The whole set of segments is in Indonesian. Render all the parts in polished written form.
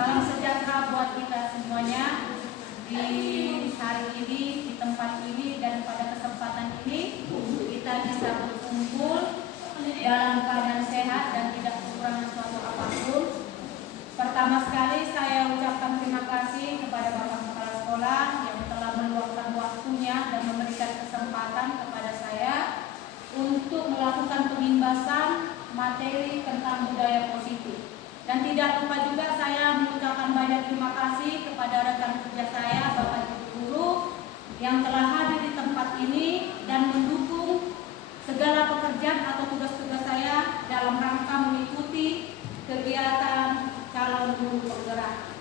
Salam sejahtera buat kita semuanya di hari ini, di tempat ini, dan pada kesempatan ini kita bisa berkumpul dalam keadaan sehat dan tidak kekurangan suatu apapun. Pertama sekali saya ucapkan terima kasih kepada Bapak Kepala Sekolah yang telah meluangkan waktunya dan memberikan kesempatan kepada saya untuk melakukan pengimbasan materi tentang budaya positif. Dan tidak lupa juga saya mengucapkan banyak terima kasih kepada rekan kerja saya, Bapak Ibu Guru, yang telah hadir di tempat ini dan mendukung segala pekerjaan atau tugas-tugas saya dalam rangka mengikuti kegiatan calon guru penggerak.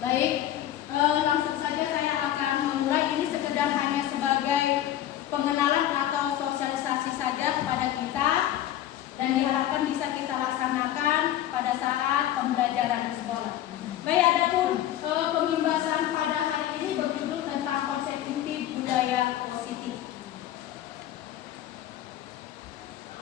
Baik, langsung saja saya akan memulai. Ini sekedar hanya sebagai pengenalan atau sosialisasi saja kepada kita, dan diharapkan bisa kita laksanakan pada saat pembelajaran di sekolah. Baik, adapun pembahasan pada hari ini berjudul tentang konsep inti budaya positif.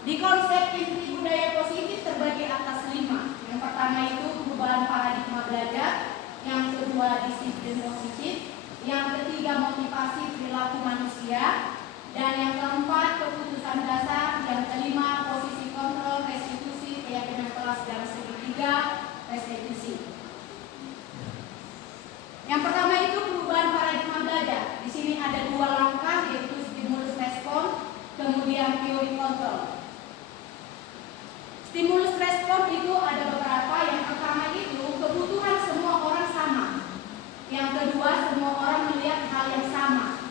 Di konsep inti budaya positif terbagi atas 5. Yang pertama itu perubahan paradigma belajar, yang kedua disiplin positif, yang ketiga motivasi perilaku manusia, dan yang keempat keputusan dasar, yang kelima posisi kontrol, restitusi, keyakinan kelas, dan segitiga restitusi. Yang pertama itu perubahan paradigma belajar. Di sini ada 2 langkah, yaitu stimulus respon, kemudian teori kontrol. Stimulus respon itu ada beberapa. Yang pertama itu kebutuhan semua orang sama. Yang kedua, semua orang melihat hal yang sama.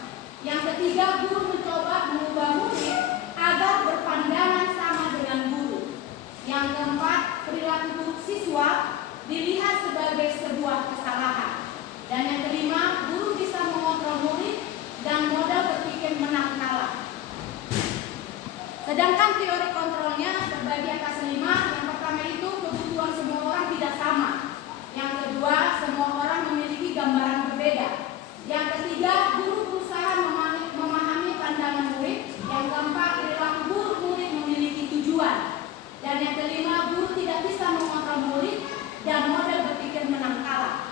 Yang ketiga, guru mencoba mengubah murid agar berpandangan sama dengan guru. Yang keempat, perilaku buruk siswa dilihat sebagai sebuah kesalahan. Dan yang kelima, guru bisa mengontrol murid dan modal berpikir menang kalah. Sedangkan teori kontrolnya terbagi atas 5. Yang pertama itu kebutuhan semua orang tidak sama. Yang kedua, semua orang memiliki gambaran berbeda. Yang ketiga, guru berusaha memahami pandangan murid. Yang keempat, perilaku buruk murid memiliki tujuan. Dan yang kelima, guru tidak bisa mengontrol murid dan model berpikir menang kalah.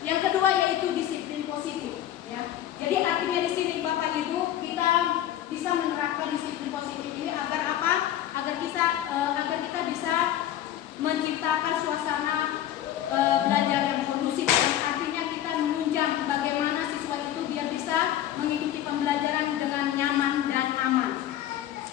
Yang kedua yaitu disiplin positif. Ya. Jadi artinya di sini Bapak Ibu, kita bisa menerapkan disiplin positif ini agar apa? Agar kita bisa menciptakan suasana belajar yang kondusif. Artinya kita menunjang bagaimana siswa itu biar bisa mengikuti pembelajaran dengan nyaman dan aman.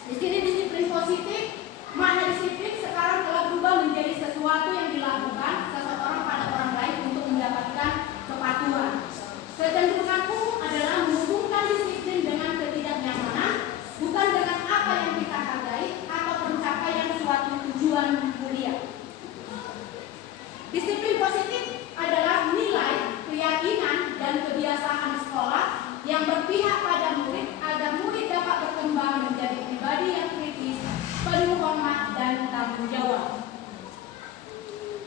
Di sini disiplin positif, makna disiplin sekarang telah berubah menjadi sesuatu yang dilakukan seseorang pada orang lain untuk mendapatkan kepatuhan. Kecenderungan umum adalah menghubungkan disiplin dengan ketidaknyamanan, bukan dengan apa yang kita hargai atau pencapaian suatu tujuan mulia. Disiplin positif adalah nilai, keyakinan, dan kebiasaan sekolah yang berpihak pada murid agar murid dapat berkembang menjadi pribadi yang kritis, penuh hormat, dan tanggung jawab.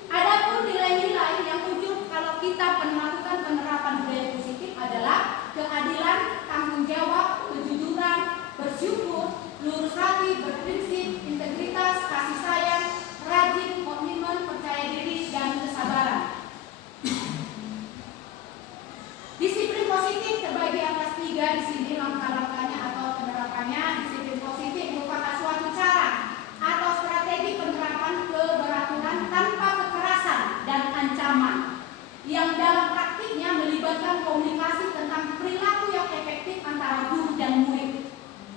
Adapun nilai-nilai yang muncul kalau kita melakukan penerapan budaya positif adalah keadilan, tanggung jawab, kejujuran, bersyukur, lurus hati, berprinsip, integritas, kasih sayang, rajin, komitmen, percaya diri, dan kesabaran. Disiplin positif terbagi atas 3 di sini langkah-langkahnya atau penerapannya. Disiplin positif merupakan suatu cara atau strategi penerapan keberaturan tanpa kekerasan dan ancaman yang dalam praktiknya melibatkan komunikasi tentang perilaku yang efektif antara guru dan murid.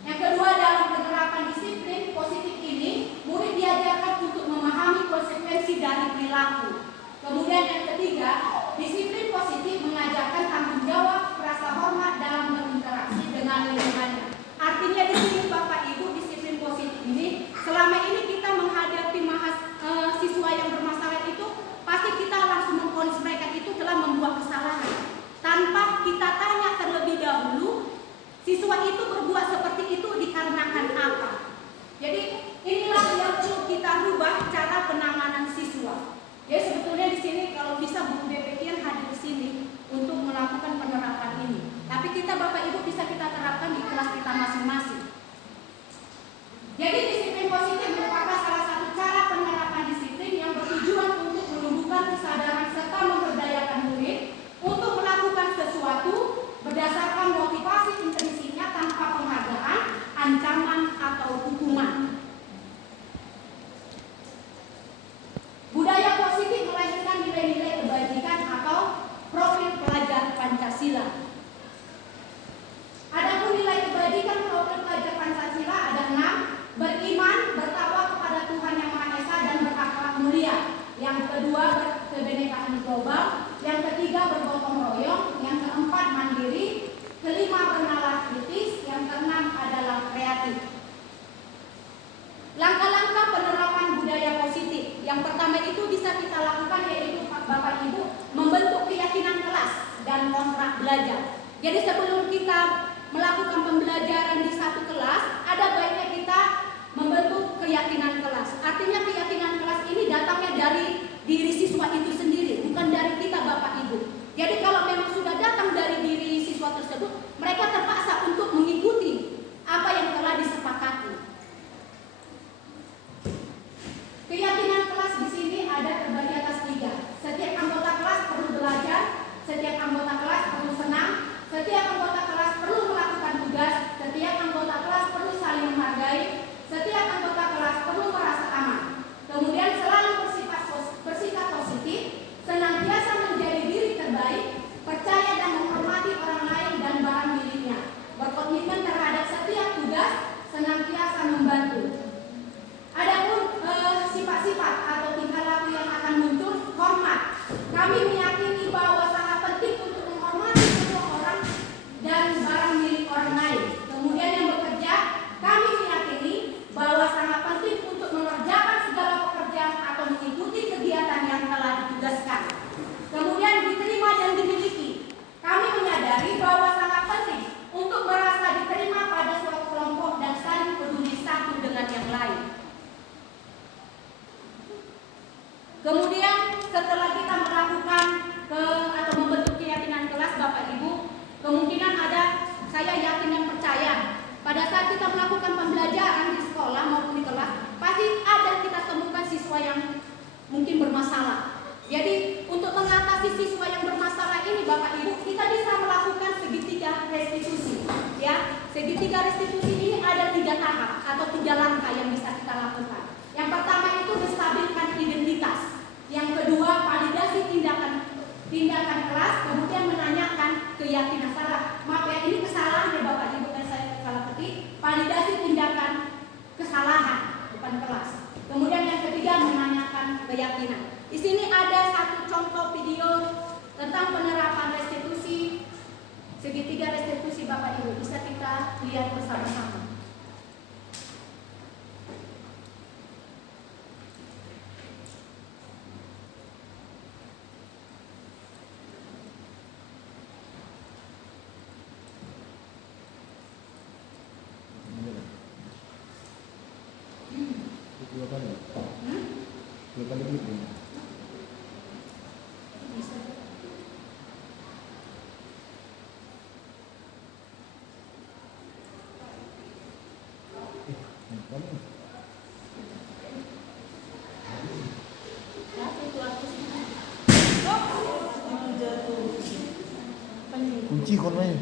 Yang kedua, dalam penerapan disiplin positif ini, murid diajarkan untuk memahami konsekuensi dari perilaku. Kemudian yang ketiga, disiplin positif mengajarkan tanggung jawab, rasa hormat dalam berinteraksi dengan lingkungannya. Artinya di sini Bapak Ibu, disiplin positif ini selama ini kita menghadapi siswa yang bermasalah itu, pasti kita langsung memvonis mereka itu telah membuat kesalahan tanpa kita tanya terlebih dahulu siswa itu berbuat seperti itu dikarenakan apa. Jadi inilah yang perlu kita rubah cara penanganan siswa. Ya, sebetulnya di sini kalau bisa Bu BPK hadir di sini untuk melakukan penerapan ini. Tapi kita Bapak Ibu bisa kita terapkan di kelas kita masing-masing. mulia, yang kedua kebinekaan global, yang ketiga bergotong royong, yang keempat mandiri, kelima bernalar kritis, yang keenam adalah kreatif. Langkah-langkah penerapan budaya positif. Yang pertama itu bisa kita lakukan yaitu Bapak Ibu membentuk keyakinan kelas dan kontrak belajar. Jadi sebelum kita melakukan pembelajaran di satu kelas, ada baiknya kita membentuk keyakinan kelas. Artinya keyakinan kelas ini datangnya dari diri siswa itu sendiri, bukan dari kita Bapak Ibu. Jadi kalau memang sudah datang dari diri siswa tersebut, mereka terpaksa untuk mengikuti apa yang telah disepakati. Keyakinan kelas di sini ada terbagi atas 3. Setiap anggota kelas perlu belajar, setiap anggota kelas perlu senang, setiap anggota kelas perlu melakukan tugas, setiap anggota kelas perlu saling menghargai, setiap anggota kelas perlu merasa aman. Kemudian selalu bersikap positif, senantiasa menjadi diri terbaik, percaya dan menghormati orang lain dan barang miliknya, berkomitmen terhadap setiap tugas, senantiasa membantu. Adapun sifat-sifat atau tingkah laku yang akan muncul, hormat. Kami meyakini bahwa sangat penting untuk menghormati semua orang dan barang milik orang lain. Kemudian yang bekerja, kami meyakini bahwa sangat penting untuk mengerjakan segala pekerjaan atau mengikuti kegiatan yang telah ditugaskan. Kemudian diterima dan dimiliki. Kami menyadari bahwa sangat penting untuk merasa diterima pada suatu kelompok dan saling peduli satu dengan yang lain. Kemudian setelah kita melakukan atau membentuk keyakinan kelas Bapak Ibu, kemungkinan ada, saya yakin dan percaya, pada saat kita melakukan pembelajaran di sekolah maupun di kelas, pasti ada kita temukan siswa yang mungkin bermasalah. Jadi untuk mengatasi siswa yang bermasalah ini Bapak Ibu, kita bisa melakukan segitiga restitusi. Ya, segitiga restitusi ini ada 3 tahap atau 3 langkah yang bisa kita lakukan. Yang pertama itu menstabilkan identitas. Yang kedua validasi tindakan kelas, kemudian menanyakan keyakinan salah. Maaf ya, ini kesalahan ya Bapak Ibu, kan saya salah ketik. Validasi tindakan kesalahan bukan kelas. Kemudian yang ketiga menanyakan keyakinan. Di sini ada satu contoh video tentang penerapan restitusi, segitiga restitusi Bapak Ibu, bisa kita lihat bersama-sama. Kunci kormanya.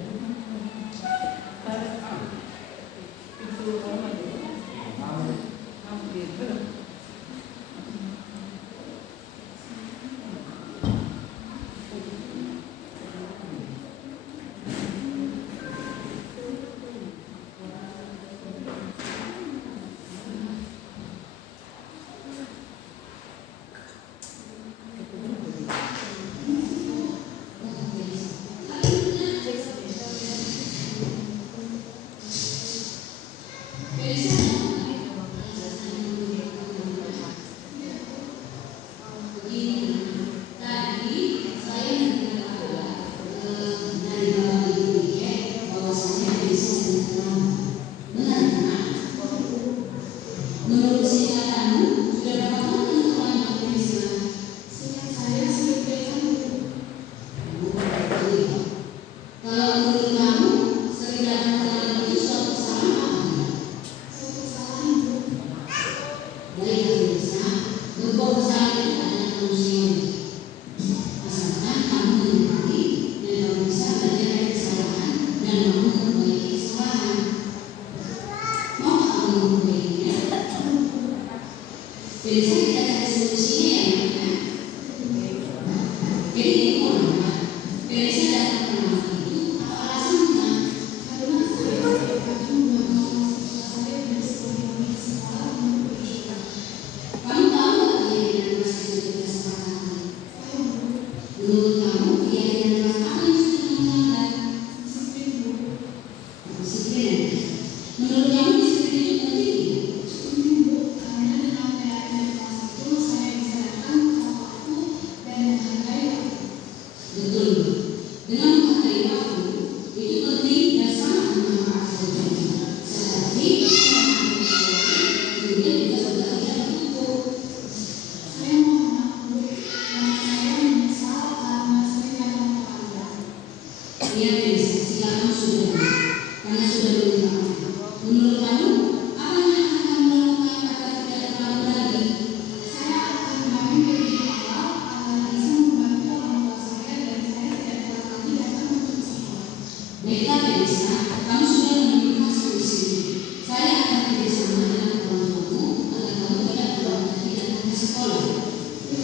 Oke,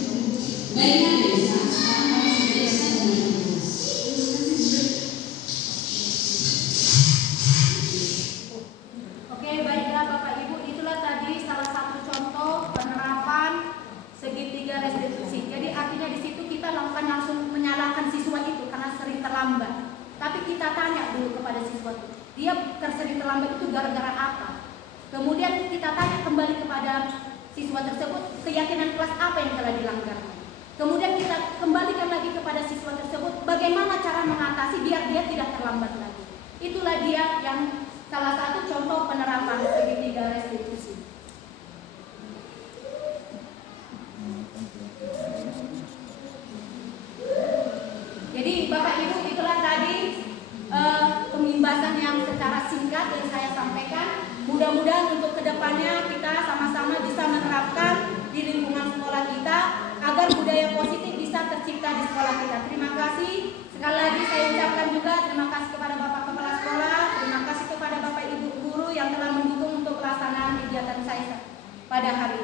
baiklah Bapak Ibu, itulah tadi salah satu contoh penerapan segitiga restitusi. Jadi artinya di situ kita langsung menyalahkan siswa itu karena sering terlambat. Tapi kita tanya dulu kepada siswa itu, dia sering terlambat itu gara-gara apa? Kemudian kita tanya kembali kepada siswa tersebut, keyakinan kelas apa yang telah dilanggar. Kemudian kita kembalikan lagi kepada siswa tersebut, bagaimana cara mengatasi biar dia tidak terlambat lagi. Itulah dia yang salah satu contoh penerapan segitiga restitusi. Jadi Bapak Ibu, itulah tadi pembahasan yang secara singkat yang saya sampaikan. Mudah-mudahan untuk kedepannya kita sama-sama bisa menerapkan di lingkungan sekolah kita agar budaya positif bisa tercipta di sekolah kita. Terima kasih. Sekali lagi saya ucapkan juga terima kasih kepada Bapak Kepala Sekolah, terima kasih kepada Bapak Ibu Guru yang telah mendukung untuk pelaksanaan kegiatan saya pada hari ini.